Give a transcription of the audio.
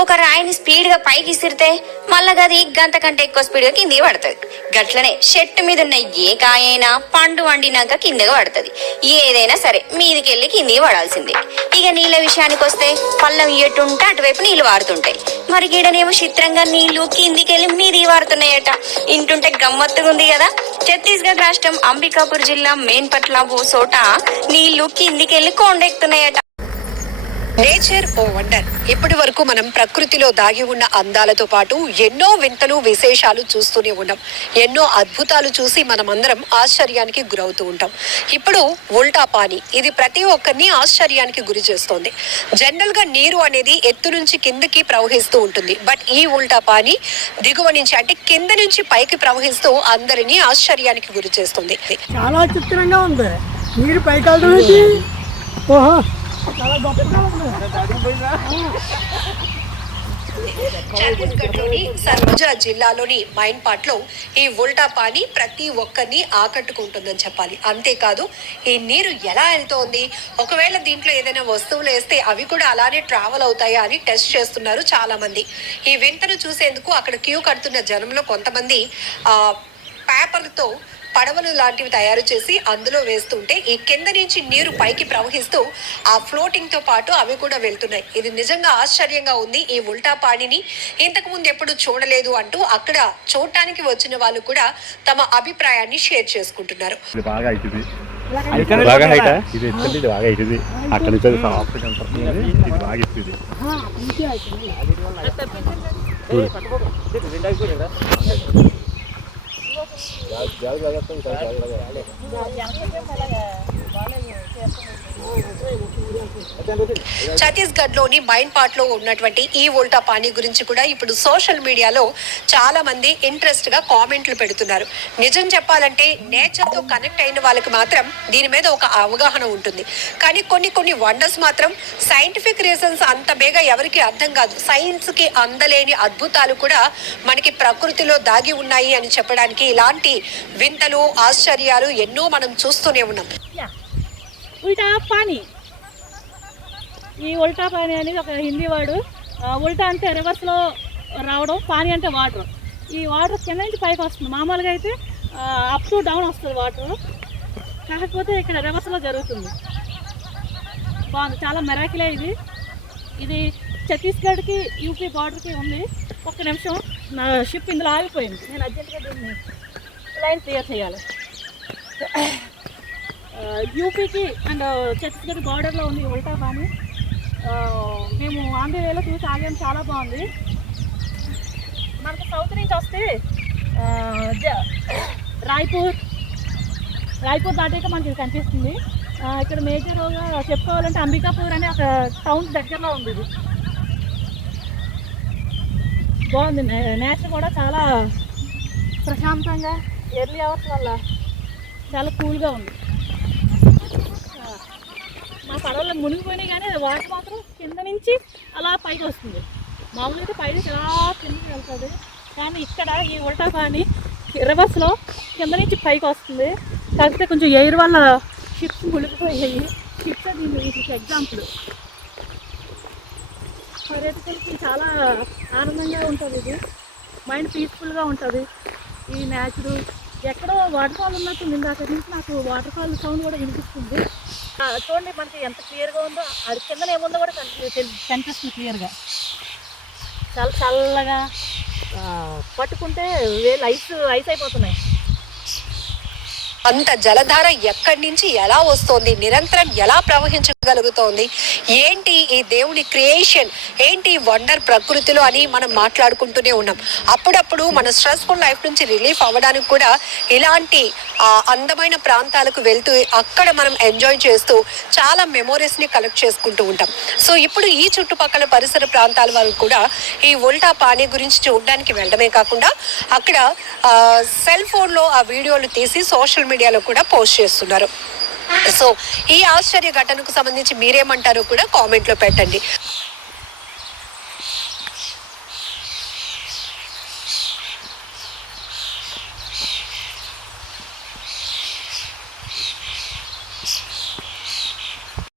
ఒక రాయిని స్పీడ్ గా పైకి ఇసిరితే మళ్ళా గది గంట కంటే ఎక్కువ స్పీడ్ గా కిందికి పడుతుంది. గట్లనే చెట్టు మీద ఉన్న ఏ కాయైనా పండు వండినాక కిందగా పడుతుంది. ఏదైనా సరే మీదికెళ్ళి కిందికి పడాల్సిందే. ఇక నీళ్ళ విషయానికి వస్తే పళ్ళం ఎటుంటే అటువైపు నీళ్లు వారుతుంటాయి. మరి గీడనేమో చిత్రంగా నీళ్లు కిందికెళ్ళి మీది వారుతున్నాయట. ఇంటుంటే గమ్మత్తుగా ఉంది కదా. ఛత్తీస్గఢ్ రాష్ట్రం అంబికాపూర్ జిల్లా మేన్పట్ల ఓ చోట నీళ్లు కిందికెళ్ళి కొండెక్కుతున్నాయట. నేచర్ ఓ వండర్. ఇప్పటి వరకు మనం ప్రకృతిలో దాగి ఉన్న అందాలతో పాటు ఎన్నో వింతలు విశేషాలు చూస్తూనే ఉన్నాం. ఎన్నో అద్భుతాలు చూసి మనమందరం ఆశ్చర్యానికి గురవుతూ ఉంటాం. ఇప్పుడు ఉల్టా పానీ, ఇది ప్రతి ఒక్కరిని ఆశ్చర్యానికి గురి చేస్తోంది. జనరల్ గా నీరు అనేది ఎత్తు నుంచి కిందకి ప్రవహిస్తూ ఉంటుంది. బట్ ఈ ఉల్టా పానీ దిగువ నుంచి అంటే కింద నుంచి పైకి ప్రవహిస్తూ అందరినీ ఆశ్చర్యానికి గురి చేస్తుంది. చాలా చిత్రంగా ఉంది. నీరు పైకి ఓహో ఛత్తీస్గఢ్ లోని సర్గుజా జిల్లాలోని మైన్పాట్ లో ఈ ఉల్టా పానీ ప్రతి ఒక్కరిని ఆకట్టుకుంటుందని చెప్పాలి. అంతేకాదు ఈ నీరు ఎలా వెళ్తోంది, ఒకవేళ దీంట్లో ఏదైనా వస్తువులు వేస్తే అవి కూడా అలానే ట్రావెల్ అవుతాయా అని టెస్ట్ చేస్తున్నారు చాలా మంది. ఈ వింతను చూసేందుకు అక్కడ క్యూ కడుతున్న జనంలో కొంతమంది పేపర్లతో పడవలు లాంటివి తయారు చేసి అందులో వేస్తుంటే ఈ కింద నుంచి నీరు పైకి ప్రవహిస్తూ ఆ ఫ్లోటింగ్ తో పాటు అవి కూడా వెళ్తున్నాయి. ఇది నిజంగా ఆశ్చర్యంగా ఉంది. ఈ ఉల్టా పానీని ఇంతకు ముందు ఎప్పుడు చూడలేదు అంటూ అక్కడ చూడటానికి వచ్చిన వాళ్ళు కూడా తమ అభిప్రాయాన్ని షేర్ చేసుకుంటున్నారు. ఛత్తీస్గఢ్ లోని మైన్పాట్ లో ఉన్నటువంటి ఈ ఉల్టా పానీ గురించి కూడా ఇప్పుడు సోషల్ మీడియాలో చాలా మంది ఇంట్రెస్ట్ గా కామెంట్లు పెడుతున్నారు. నిజం చెప్పాలంటే నేచర్ తో కనెక్ట్ అయిన వాళ్ళకి మాత్రం దీని మీద ఒక అవగాహన ఉంటుంది. కానీ కొన్ని వండర్స్ మాత్రం సైంటిఫిక్ రీజన్స్ అంత బేగా ఎవరికి అర్థం కాదు. సైన్స్ కి అందలేని అద్భుతాలు కూడా మనకి ప్రకృతిలో దాగి ఉన్నాయి అని చెప్పడానికి ఇలాంటి వింతలు ఆశ్చర్యాలు ఎన్నో మనం చూస్తూనే ఉన్నాం. ఉల్టా పానీ, ఈ ఉల్టా పానీ అనేది ఒక హిందీ వర్డ్. ఉల్టా అంటే రివర్స్లో రావడం, పానీ అంటే వాటర్. ఈ వాటర్ కింద నుంచి పైకి వస్తుంది. మామూలుగా అయితే అప్ టు డౌన్ వస్తుంది వాటర్, కాకపోతే ఇక్కడ రివర్స్లో జరుగుతుంది. బాగుంది, చాలా మెరాకిలే ఇది. ఇది ఛత్తీస్గఢ్కి యూపీ బార్డర్కి ఉంది. ఒక్క నిమిషం, నా షిప్ ఇందులో ఆగిపోయింది. నేను అర్జెంటుగా దీన్ని లైన్ క్లియర్ చేయాలి. యూపీకి అండ్ ఛత్తీస్గఢ్ బార్డర్లో ఉంది ఉల్టా పానీ. మేము ఆంధ్రవేలో చూసి ఆగాము, చాలా బాగుంది. మనకు సౌత్ నుంచి వస్తే రాయ్పూర్ దాటాక మనకి కనిపిస్తుంది. ఇక్కడ మేజర్గా చెప్పుకోవాలంటే అంబికాపూర్ అనే ఒక టౌన్ దగ్గరలో ఉంది. ఇది బాగుంది. నేచర్ కూడా చాలా ప్రశాంతంగా, ఎర్లీ అవర్స్ వల్ల చాలా కూల్గా ఉంది. మా పడవలో మునిగిపోయినాయి కానీ వాటర్ మాత్రం కింద నుంచి అలా పైకి వస్తుంది. మామూలుగా అయితే పైన చాలా కిందకి వెళ్తుంది, కానీ ఇక్కడ ఈ ఉల్టా పానీ రివర్స్లో కింద నుంచి పైకి వస్తుంది. కాకపోతే కొంచెం ఎయిర్ వల్ల షిప్స్ మునిగిపోయాయి. షిప్స్ దీనికి ఎగ్జాంపుల్. పర్యాటకులకి చాలా ఆనందంగా ఉంటుంది. ఇది మైండ్ పీస్ఫుల్గా ఉంటుంది. ఈ నేచరు ఎక్కడో వాటర్ ఫాల్ ఉన్నట్టు ఇందాక నుంచి నాకు వాటర్ ఫాల్ సౌండ్ కూడా వినిపిస్తుంది. చూడండి మనకి ఎంత క్లియర్గా ఉందో, అది కింద ఏముందో కూడా కనిపిస్తుంది క్లియర్గా. చాలా చల్లగా, పట్టుకుంటే వేలు ఐస్ అయిపోతున్నాయి. అంత జలధార ఎక్కడి నుంచి ఎలా వస్తోంది, నిరంతరం ఎలా ప్రవహించగలుగుతోంది, ఏంటి ఈ దేవుని క్రియేషన్, ఏంటి వండర్ ప్రకృతిలో అని మనం మాట్లాడుకుంటూనే ఉన్నాం. అప్పుడప్పుడు మన స్ట్రెస్ఫుల్ లైఫ్ నుంచి రిలీఫ్ అవ్వడానికి కూడా ఇలాంటి అందమైన ప్రాంతాలకు వెళ్తూ అక్కడ మనం ఎంజాయ్ చేస్తూ చాలా మెమోరీస్ ని కలెక్ట్ చేసుకుంటూ ఉంటాం. సో ఇప్పుడు ఈ చుట్టుపక్కల పరిసర ప్రాంతాల వరకు కూడా ఈ ఉల్టా పానీ గురించి చూడడానికి వెళ్ళడమే కాకుండా అక్కడ సెల్ ఫోన్ లో ఆ వీడియోలు తీసి సోషల్ మీడియాలో కూడా పోస్ట్ చేస్తున్నారు. సో ఈ ఆశ్చర్య ఘటనకు సంబంధించి మీరేమంటారో కూడా కామెంట్ లో పెట్టండి.